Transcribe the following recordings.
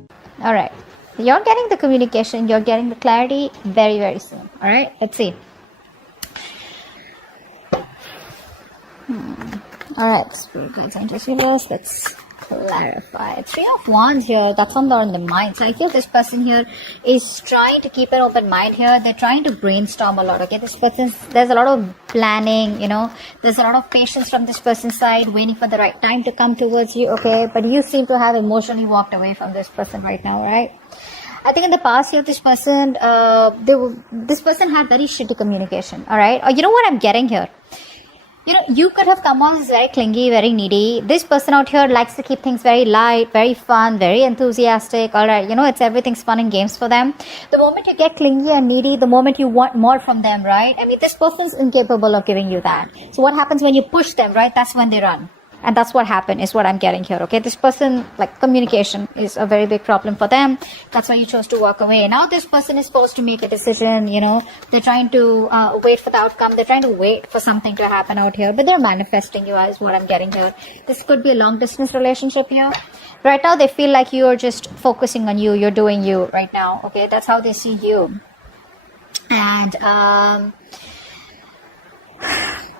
All right. You're getting the communication, you're getting the clarity very, very soon. All right. Let's see. All right. Spirit guides and universe. Let's clarify. Three of Wands here. That's on the mind. So I feel this person here is trying to keep an open mind here. They're trying to brainstorm a lot. Okay. This person, there's a lot of planning, there's a lot of patience from this person's side, waiting for the right time to come towards you. Okay. But you seem to have emotionally walked away from this person right now, right? I think in the past year, this person, this person had very shitty communication. All right. Or you know what I'm getting here? You could have come on as very clingy, very needy. This person out here likes to keep things very light, very fun, very enthusiastic. All right, it's everything's fun and games for them. The moment you get clingy and needy, the moment you want more from them, right? I mean, this person's incapable of giving you that. So what happens when you push them, right? That's when they run. And that's what happened, is what I'm getting here, okay? This person, communication is a very big problem for them. That's why you chose to walk away. Now this person is supposed to make a decision, They're trying to wait for the outcome. They're trying to wait for something to happen out here. But they're manifesting you, is what I'm getting here. This could be a long-distance relationship here. Right now, they feel like you're just focusing on you. You're doing you right now, okay? That's how they see you. And,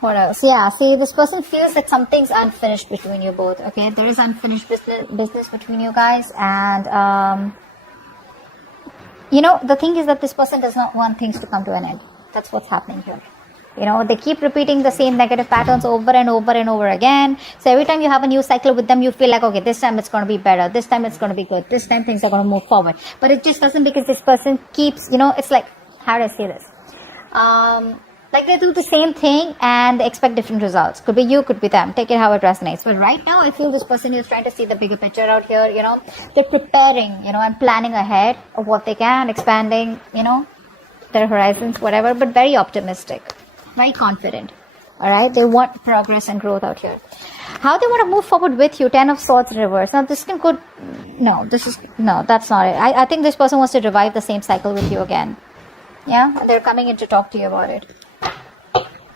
what else? Yeah, see, this person feels like something's unfinished between you both, okay? There is unfinished business between you guys. And, the thing is that this person does not want things to come to an end. That's what's happening here. They keep repeating the same negative patterns over and over and over again. So every time you have a new cycle with them, you feel like, okay, this time it's going to be better. This time it's going to be good. This time things are going to move forward. But it just doesn't, because this person keeps, it's like, how do I say this? They do the same thing and they expect different results. Could be you, could be them. Take it how it resonates. But right now, I feel this person is trying to see the bigger picture out here, They're preparing, and planning ahead of what they can, expanding, their horizons, whatever, but very optimistic, very confident. All right? They want progress and growth out here. How they want to move forward with you, 10 of Swords in reverse. Now, that's not it. I think this person wants to revive the same cycle with you again. Yeah? They're coming in to talk to you about it.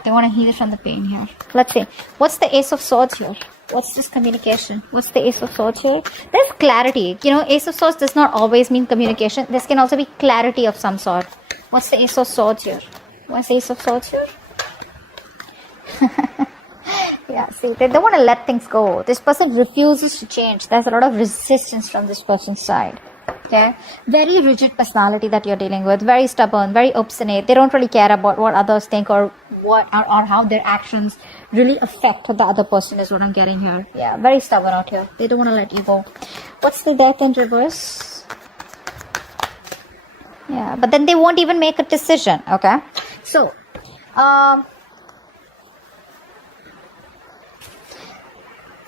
They want to heal from the pain here. Let's see. What's the Ace of Swords here? What's this communication? What's the Ace of Swords here? There's clarity. Ace of Swords does not always mean communication. This can also be clarity of some sort. What's the Ace of Swords here? What's the Ace of Swords here? Yeah, see, they don't want to let things go. This person refuses to change. There's a lot of resistance from this person's side. Okay, very rigid personality that you're dealing with, very stubborn, very obstinate. They don't really care about what others think or how their actions really affect the other person, is what I'm getting here. Yeah, very stubborn out here. They don't want to let you go. What's the Death in reverse? Yeah, but then they won't even make a decision. Okay, so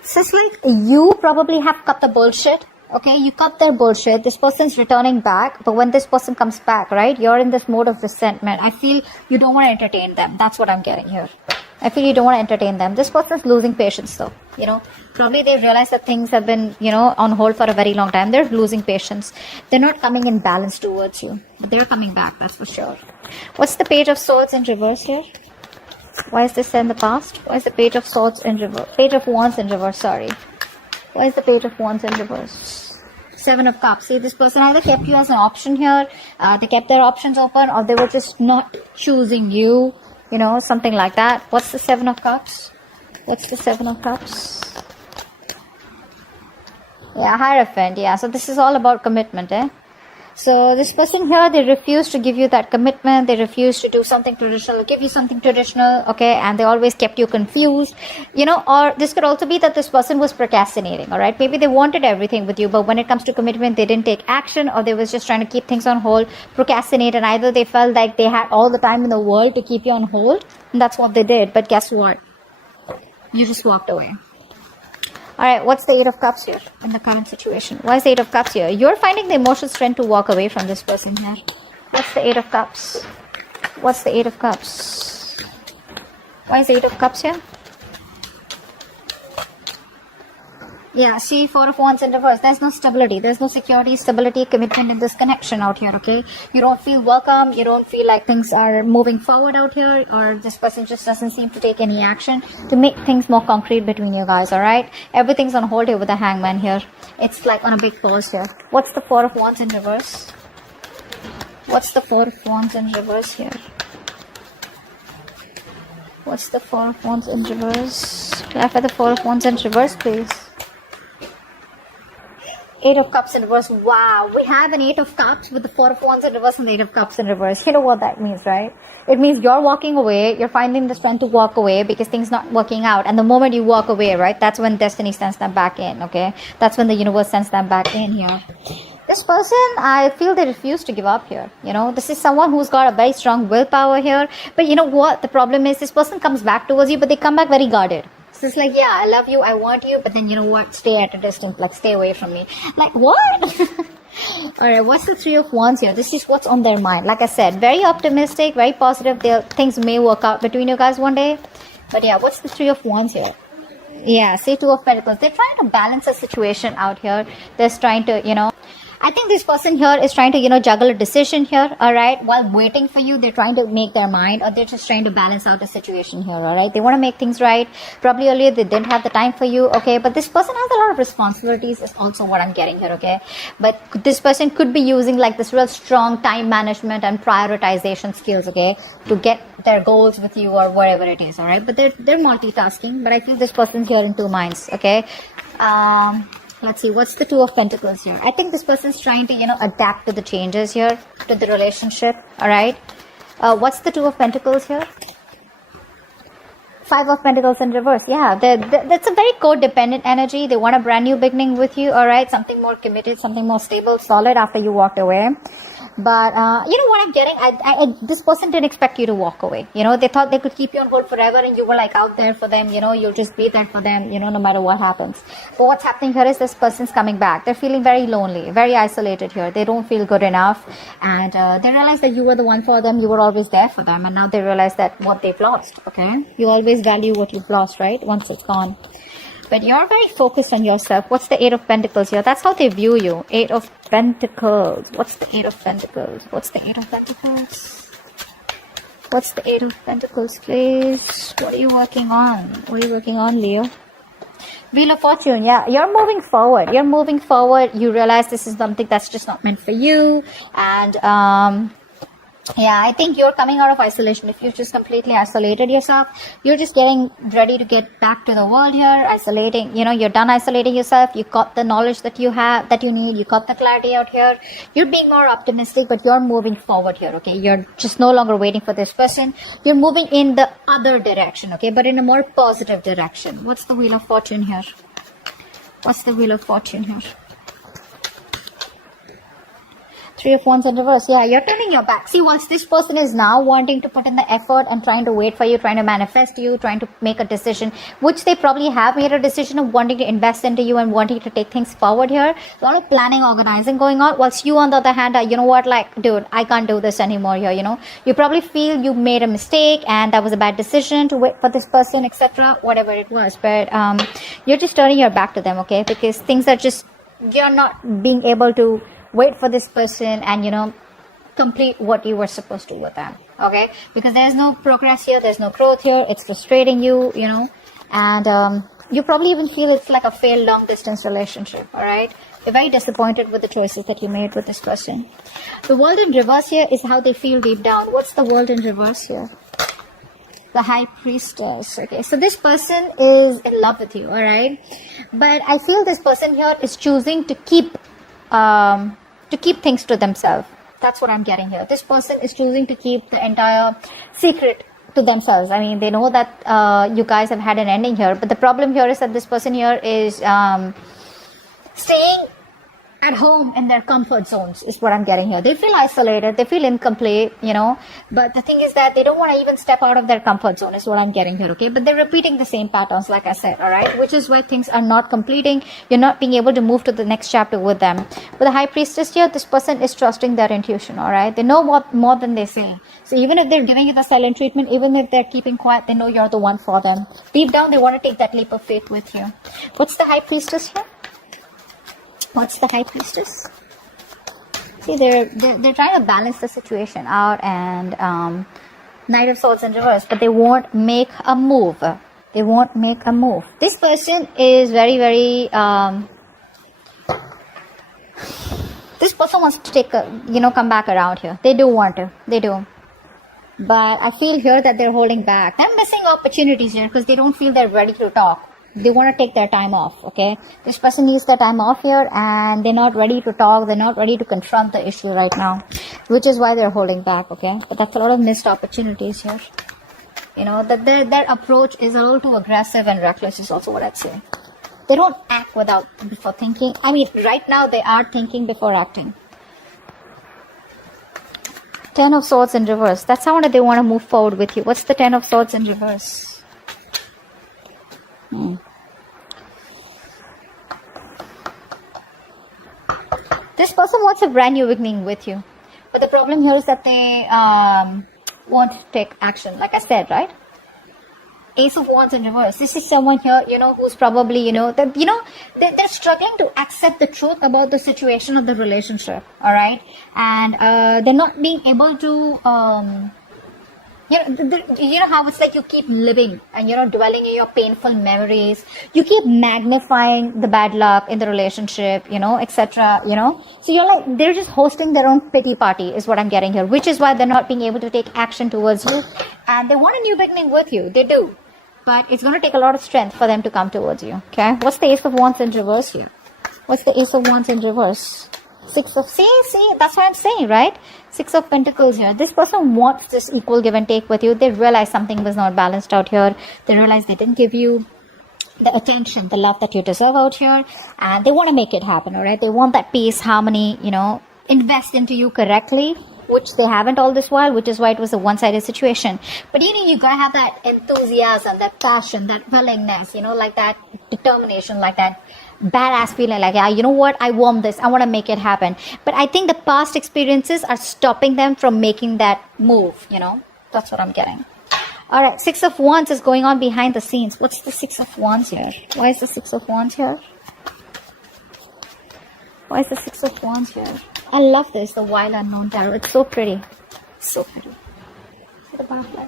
it's just like you probably have cut the bullshit. Okay, you cut their bullshit. This person's returning back. But when this person comes back, right, you're in this mode of resentment. I feel you don't want to entertain them. That's what I'm getting here. I feel you don't want to entertain them. This person's losing patience though. Probably they realize that things have been, on hold for a very long time. They're losing patience. They're not coming in balance towards you. But they're coming back, that's for sure. What's the Page of Swords in reverse here? Why is this in the past? Why is the Page of Swords in reverse? Page of Wands in reverse, sorry. Why is the Page of Wands in reverse? Seven of Cups. See, this person either kept you as an option here, they kept their options open, or they were just not choosing you, something like that. What's the Seven of Cups? What's the Seven of Cups? Yeah, Hierophant. Yeah, so this is all about commitment, eh? So this person here, they refuse to give you that commitment. They refuse to do something traditional, give you something traditional, okay? And they always kept you confused, or this could also be that this person was procrastinating, all right? Maybe they wanted everything with you, but when it comes to commitment, they didn't take action, or they was just trying to keep things on hold, procrastinate, and either they felt like they had all the time in the world to keep you on hold, and that's what they did. But guess what? You just walked away. Alright, what's the Eight of Cups here in the current situation? Why is the Eight of Cups here? You're finding the emotional strength to walk away from this person here. What's the Eight of Cups? What's the Eight of Cups? Why is the Eight of Cups here? Yeah, see, Four of Wands in reverse. There's no stability. There's no security, stability, commitment in this connection out here, okay? You don't feel welcome. You don't feel like things are moving forward out here, or this person just doesn't seem to take any action to make things more concrete between you guys, alright? Everything's on hold here with the Hangman here. It's like on a big pause here. What's the Four of Wands in reverse? What's the Four of Wands in reverse here? What's the Four of Wands in reverse? Clarify the Four of Wands in reverse, please. Eight of Cups in reverse. Wow, we have an Eight of Cups with the Four of Wands in reverse and the Eight of Cups in reverse. You know what that means, right? It means you're walking away. You're finding the strength to walk away because things not working out. And the moment you walk away, right, that's when destiny sends them back in, okay? That's when the universe sends them back in here. This person, I feel they refuse to give up here. You know, this is someone who's got a very strong willpower here. But you know what? The problem is this person comes back towards you, but they come back very guarded. So it's like, yeah, I love you, I want you, but then you know what? Stay at a distance, like stay away from me. Like, what? Alright, what's the Three of Wands here? This is what's on their mind. Like I said, very optimistic, very positive. Things may work out between you guys one day. But yeah, what's the Three of Wands here? Yeah, say Two of Pentacles. They're trying to balance a situation out here. They're trying to, you know, I think this person here is trying to, you know, juggle a decision here, alright? While waiting for you, they're trying to make their mind, or they're just trying to balance out the situation here, alright? They want to make things right. Probably earlier they didn't have the time for you, okay? But this person has a lot of responsibilities is also what I'm getting here, okay? But this person could be using like this real strong time management and prioritization skills, okay? To get their goals with you or whatever it is, alright? But they're multitasking, but I feel this person's here in two minds, okay? Let's see, what's the Two of Pentacles here? I think this person's trying to, you know, adapt to the changes here, to the relationship, alright? What's the Two of Pentacles here? Five of Pentacles in reverse. Yeah, that's a very codependent energy. They want a brand new beginning with you, alright? Something more committed, something more stable, solid after you walked away. But, you know what I'm getting? This person didn't expect you to walk away. You know, they thought they could keep you on hold forever and you were like out there for them. You know, you'll just be there for them, you know, no matter what happens. But what's happening here is this person's coming back. They're feeling very lonely, very isolated here. They don't feel good enough. And they realize that you were the one for them. You were always there for them. And now they realize that what they've lost, okay? You always value what you've lost, right? Once it's gone. But you're very focused on yourself. What's the Eight of Pentacles here? That's how they view you. Eight of Pentacles. What's the Eight of Pentacles? What's the Eight of Pentacles? What's the Eight of Pentacles, please? What are you working on? What are you working on, Leo? Wheel of Fortune. Yeah, you're moving forward. You're moving forward. You realize this is something that's just not meant for you. And, yeah, I think you're coming out of isolation. If you've just completely isolated yourself, you're just getting ready to get back to the world here, isolating, you know, you're done isolating yourself. You got the knowledge that you have, that you need. You got the clarity out here. You're being more optimistic, but you're moving forward here, okay? You're just no longer waiting for this person. You're moving in the other direction, okay? But in a more positive direction. What's the Wheel of Fortune here? What's the Wheel of Fortune here? Three of Wands in reverse. Yeah, you're turning your back. See, once this person is now wanting to put in the effort and trying to wait for you, trying to manifest you, trying to make a decision, which they probably have made a decision of wanting to invest into you and wanting to take things forward here. A lot of planning, organizing going on. Whilst you, on the other hand, are, you know what, like, dude, I can't do this anymore here, you know. You probably feel you made a mistake and that was a bad decision to wait for this person, etc. Whatever it was. But you're just turning your back to them, okay? Because things are just, you're not being able to wait for this person and, you know, complete what you were supposed to with them, okay? Because there's no progress here, there's no growth here, it's frustrating you, you know, and you probably even feel it's like a failed long distance relationship, all right? You're very disappointed with the choices that you made with this person. The World in reverse here is how they feel deep down. What's the World in reverse here? The High Priestess. Okay, so this person is in love with you, all right? But I feel this person here is choosing to keep things to themselves. That's what I'm getting here. This person is choosing to keep the entire secret to themselves. I mean, they know that you guys have had an ending here, but the problem here is that this person here is staying at home in their comfort zones is what I'm getting here. They feel isolated, they feel incomplete, but the thing is that they don't want to even step out of their comfort zone is what I'm getting here, okay? But they're repeating the same patterns, like I said, all right? Which is why things are not completing. You're not being able to move to the next chapter with them. With the High Priestess here, this person is trusting their intuition, all right? They know more than they say. So even if they're giving you the silent treatment, even if they're keeping quiet, they know you're the one for them. Deep down, they want to take that leap of faith with you. What's the High Priestess here? What's the High Priestess? See, they're trying to balance the situation out, and Knight of Swords in reverse, but they won't make a move. They won't make a move. This person is very, very. This person wants to take come back around here. They do want to. They do. But I feel here that they're holding back. They're missing opportunities here because they don't feel they're ready to talk. They want to take their time off, okay? This person needs their time off here, and they're not ready to talk. They're not ready to confront the issue right now, which is why they're holding back, okay? But that's a lot of missed opportunities here. That their approach is a little too aggressive and reckless is also what I'd say. They don't act before thinking. I mean, right now they are thinking before acting. Ten of Swords in reverse. That's how they want to move forward with you. What's the Ten of Swords in reverse? This person wants a brand new beginning with you. But the problem here is that they won't take action. Like I said, right? Ace of Wands in reverse. This is someone here, who's probably, they're struggling to accept the truth about the situation of the relationship. All right. And they're not being able to, how it's like you keep living and, dwelling in your painful memories. You keep magnifying the bad luck in the relationship, etc., So you're like, they're just hosting their own pity party is what I'm getting here, which is why they're not being able to take action towards you. And they want a new beginning with you. They do. But it's going to take a lot of strength for them to come towards you, okay? What's the Ace of Wands in reverse here? What's the Ace of Wands in reverse? See, that's what I'm saying, right? Six of Pentacles here. This person wants this equal give and take with you. They realize something was not balanced out here. They realize they didn't give you the attention, the love that you deserve out here. And they want to make it happen, all right? They want that peace, harmony, invest into you correctly, which they haven't all this while, which is why it was a one-sided situation. But you gotta have that enthusiasm, that passion, that willingness, like that determination, like that badass feeling, like, yeah, you know what, I want this, I want to make it happen. But I think the past experiences are stopping them from making that move, that's what I'm getting. All right, Six of Wands is going on behind the scenes. What's the Six of Wands here? Why is the Six of Wands here? Why is the Six of Wands here? I love this, the Wild Unknown Tarot. It's so pretty. So pretty. See the butterfly.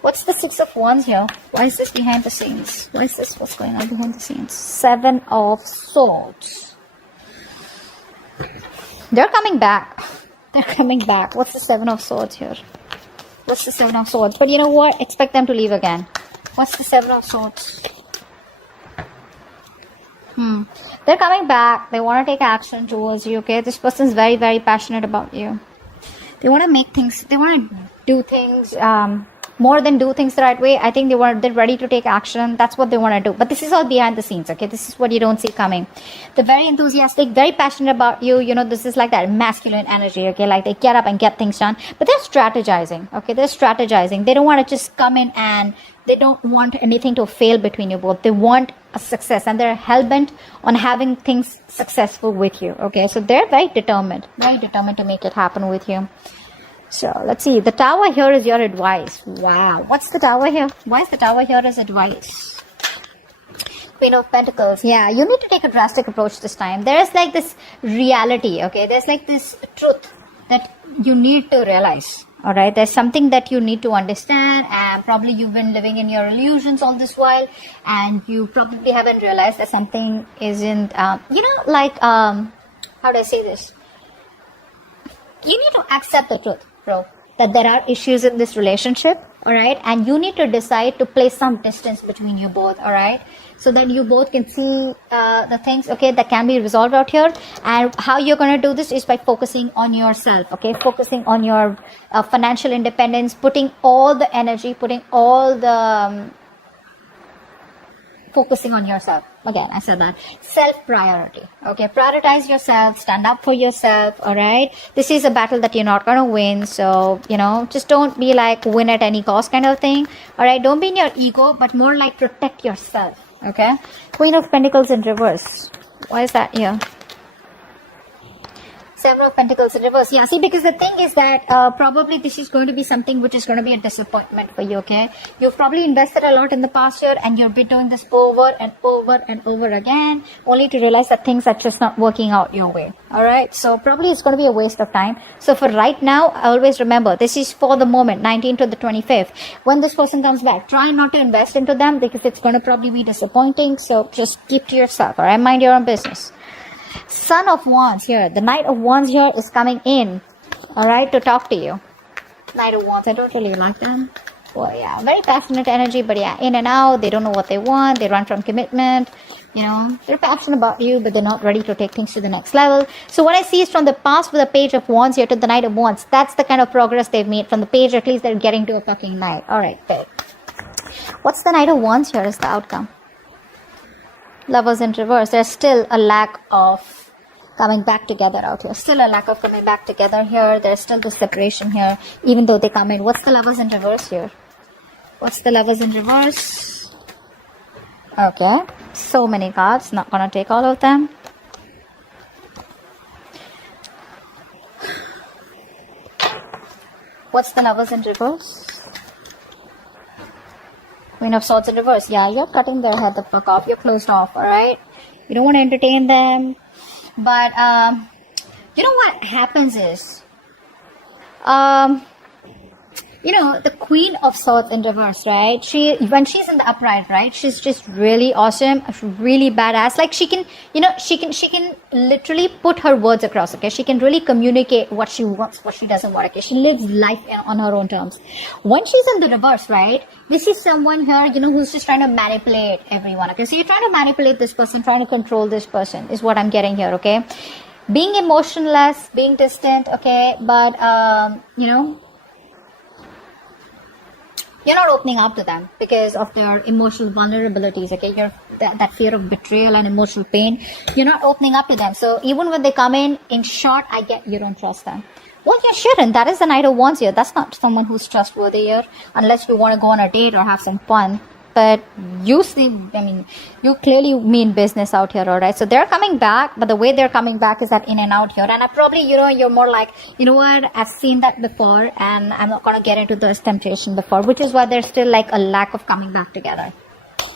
What's the Six of Wands here? Why is this behind the scenes? Why is this? What's going on behind the scenes? Seven of Swords. They're coming back. They're coming back. What's the Seven of Swords here? What's the Seven of Swords? But you know what? Expect them to leave again. What's the Seven of Swords? They're coming back. They want to take action towards you, okay? This person's very, very passionate about you. They want to make things, they want to do things, more than do things the right way. I think they're ready to take action. That's what they want to do. But this is all behind the scenes, okay? This is what you don't see coming. They're very enthusiastic, very passionate about you. This is like that masculine energy, okay? Like they get up and get things done. But they're strategizing, okay? They're strategizing. They don't want to just come in and they don't want anything to fail between you both. They want a success and they're hell-bent on having things successful with you, okay? So they're very determined to make it happen with you. So let's see. The Tower here is your advice. Wow. What's the Tower here? Why is the Tower here as advice? Queen of Pentacles. Yeah, you need to take a drastic approach this time. There's like this reality, okay? There's like this truth that you need to realize. All right, there's something that you need to understand, and probably you've been living in your illusions all this while, and you probably haven't realized that something isn't, how do I say this? You need to accept the truth, bro, that there are issues in this relationship, all right, and you need to decide to place some distance between you both, all right, so that you both can see the things, okay, that can be resolved out here. And how you're going to do this is by focusing on yourself, okay, focusing on your financial independence, putting all the energy, putting all the focusing on yourself. Again, I said that. Self-priority. Okay, prioritize yourself, stand up for yourself, alright? This is a battle that you're not going to win, so, just don't be like win at any cost kind of thing, alright? Don't be in your ego, but more like protect yourself, okay? Queen of Pentacles in reverse. Why is that here? Seven of Pentacles in reverse. Yeah, see, because the thing is that probably this is going to be something which is going to be a disappointment for you, okay? You've probably invested a lot in the past year and you've been doing this over and over and over again, only to realize that things are just not working out your way, alright? So probably it's going to be a waste of time. So for right now, always remember, this is for the moment, 19th to the 25th. When this person comes back, try not to invest into them because it's going to probably be disappointing. So just keep to yourself, alright? Mind your own business. Son of Wands here. The Knight of Wands here is coming in, alright, to talk to you. Knight of Wands, I don't really like them. Well, yeah, very passionate energy, but yeah, in and out, they don't know what they want, they run from commitment, they're passionate about you, but they're not ready to take things to the next level. So what I see is from the past with the Page of Wands here to the Knight of Wands, that's the kind of progress they've made. From the page, at least they're getting to a fucking knight. Alright, good. What's the Knight of Wands here is the outcome? Lovers in reverse. There's still a lack of coming back together out here. Still a lack of coming back together here. There's still this separation here, even though they come in. What's the Lovers in reverse here? What's the Lovers in reverse? Okay. So many cards. Not gonna take all of them. What's the Lovers in reverse? Queen of Swords in reverse. Yeah, you're cutting their head the fuck off. You're closed off, alright? You don't want to entertain them. But, you know what happens is, the Queen of Swords in reverse, right? When she's in the upright, right? She's just really awesome, really badass. Like she can literally put her words across, okay? She can really communicate what she wants, what she doesn't want, okay? She lives life on her own terms. When she's in the reverse, right? This is someone here, who's just trying to manipulate everyone, okay? So you're trying to manipulate this person, trying to control this person is what I'm getting here, okay? Being emotionless, being distant, okay? But, you're not opening up to them because of their emotional vulnerabilities, okay? That fear of betrayal and emotional pain. You're not opening up to them. So even when they come in short, I get you don't trust them. Well, you shouldn't. That is the Knight of Wands here. That's not someone who's trustworthy here, unless you want to go on a date or have some fun. But you clearly mean business out here, alright? So they're coming back, but the way they're coming back is that in and out here. And I probably, you're more like, you know what, I've seen that before and I'm not going to get into this temptation before, which is why there's still like a lack of coming back together.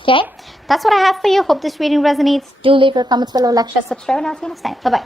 Okay? That's what I have for you. Hope this reading resonates. Do leave your comments below, like, share, subscribe, and I'll see you next time. Bye-bye.